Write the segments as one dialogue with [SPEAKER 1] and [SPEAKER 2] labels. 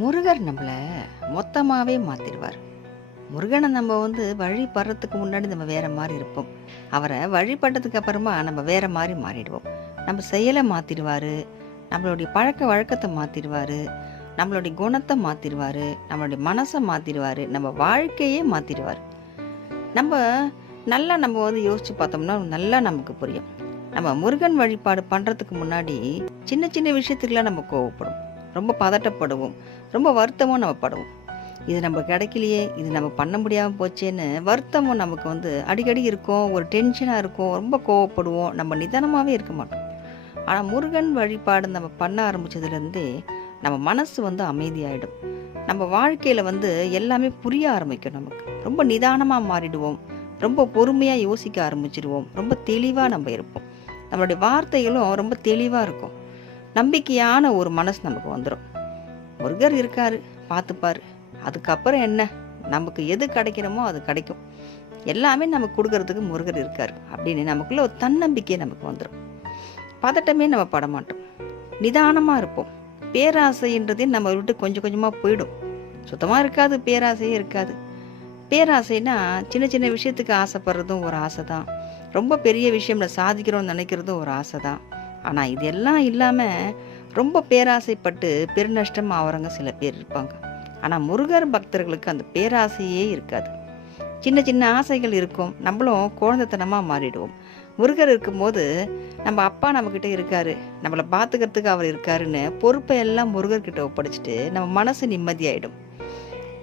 [SPEAKER 1] முருகர் நம்மளை மொத்தமாகவே மாற்றிடுவார் முருகனை நம்ம வந்து வழிபடுறதுக்கு முன்னாடி நம்ம வேறு மாதிரி இருப்போம். அவரை வழிபட்டதுக்கு அப்புறமா நம்ம வேறு மாதிரி மாறிடுவோம். நம்ம செயலை மாற்றிடுவார் நம்மளுடைய பழக்க வழக்கத்தை மாற்றிடுவார் நம்மளுடைய குணத்தை மாற்றிடுவார் நம்மளுடைய மனசை மாற்றிடுவார் நம்ம வாழ்க்கையே மாற்றிடுவார் நம்ம நல்லா நம்ம வந்து யோசித்து பார்த்தோம்னா நல்லா நமக்கு புரியும். நம்ம முருகன் வழிபாடு பண்ணுறதுக்கு முன்னாடி சின்ன சின்ன விஷயத்துக்குலாம் நம்ம கோவப்படும். ரொம்ப பதட்டப்படுவோம். ரொம்ப வருத்தமும் நம்ம படுவோம். இது நம்ம கிடைக்கலையே இது நம்ம பண்ண முடியாமல் போச்சேன்னு வருத்தமும் நமக்கு வந்து அடிக்கடி இருக்கும். ஒரு டென்ஷனாக இருக்கும். ரொம்ப கோவப்படுவோம். நம்ம நிதானமாகவே இருக்க மாட்டோம். ஆனால் முருகன் வழிபாடு நம்ம பண்ண ஆரம்பிச்சதுலேருந்தே நம்ம மனசு வந்து அமைதியாயிடும். நம்ம வாழ்க்கையில் வந்து எல்லாமே புரிய ஆரம்பிக்கும் நமக்கு. ரொம்ப நிதானமாக மாறிடுவோம். ரொம்ப பொறுமையாக யோசிக்க ஆரம்பிச்சிடுவோம் ரொம்ப தெளிவாக நம்ம இருப்போம். நம்மளுடைய வார்த்தைகளும் ரொம்ப தெளிவாக இருக்கும். நம்பிக்கையான ஒரு மனசு நமக்கு வந்துடும் முருகர் இருக்காரு பார்த்துப்பார். அதுக்கப்புறம் என்ன? நமக்கு எது கிடைக்கிறோமோ அது கிடைக்கும். எல்லாமே நமக்கு கொடுக்கறதுக்கு முருகர் இருக்கார் அப்படின்னு நமக்குள்ள ஒரு தன்னம்பிக்கை நமக்கு வந்துடும் பதட்டமே நம்ம படமாட்டோம். நிதானமாக இருப்போம். பேராசைன்றதே நம்ம விட்டு கொஞ்சம் கொஞ்சமாக போயிடும். சுத்தமாக இருக்காது பேராசையே இருக்காது. பேராசைனா சின்ன சின்ன விஷயத்துக்கு ஆசைப்படுறதும் ஒரு ஆசை தான் ரொம்ப பெரிய விஷயம்ல சாதிக்கிறோம்னு நினைக்கிறதும் ஒரு ஆசை தான் ஆனால் இதெல்லாம் இல்லாமல் ரொம்ப பேராசைப்பட்டு பெருநஷ்டம் ஆகிறவங்க சில பேர் இருப்பாங்க. ஆனால் முருகர் பக்தர்களுக்கு அந்த பேராசையே இருக்காது. சின்ன சின்ன ஆசைகள் இருக்கும். நம்மளும் குழந்தைத்தனமாக மாறிடுவோம். முருகர் இருக்கும்போது நம்ம அப்பா நம்மக்கிட்ட இருக்காரு. நம்மளை பார்த்துக்கிறதுக்கு அவர் இருக்காருன்னு பொறுப்பை எல்லாம் முருகர்கிட்ட ஒப்படைச்சிட்டு நம்ம மனசு நிம்மதியாயிடும்.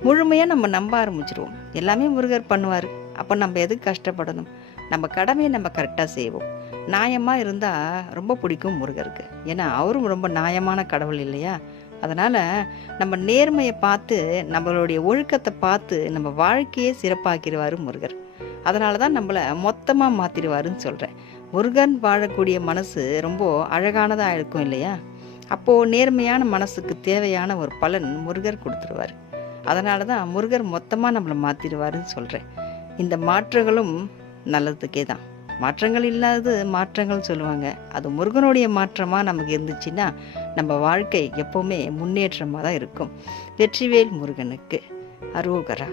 [SPEAKER 1] முழுமையாக நம்ம நம்ப ஆரம்பிச்சிருவோம். எல்லாமே முருகர் பண்ணுவார். அப்போ நம்ம எதுக்கு கஷ்டப்படணும்? நம்ம கடமையை நம்ம கரெக்டாக செய்வோம். நியாயமாக இருந்தால் ரொம்ப பிடிக்கும் முருகருக்கு. ஏன்னா அவரும் ரொம்ப நியாயமான கடவுள் இல்லையா? அதனால் நம்ம நேர்மையை பார்த்து நம்மளுடைய ஒழுக்கத்தை பார்த்து நம்ம வாழ்க்கையே சிறப்பாக்கிடுவார் முருகர். அதனால தான் நம்மளை மொத்தமாக மாற்றிடுவாருன்னு சொல்கிறேன் முருகன் வாழக்கூடிய மனசு ரொம்ப அழகானதாக இருக்கும் இல்லையா? அப்போது நேர்மையான மனசுக்கு தேவையான ஒரு பலன் முருகர் கொடுத்துருவார். அதனால தான் முருகர் மொத்தமாக நம்மளை மாற்றிடுவாருன்னு சொல்கிறேன் இந்த மாற்றங்களும் நல்லதுக்கே தான் மாற்றங்கள் இல்லாதது மாற்றங்கள் சொல்லுவாங்க. அது முருகனுடைய மாற்றமாக நமக்கு இருந்துச்சுன்னா நம்ம வாழ்க்கை எப்போவுமே முன்னேற்றமாக தான் இருக்கும். வெற்றிவேல் முருகனுக்கு. அரோகரா.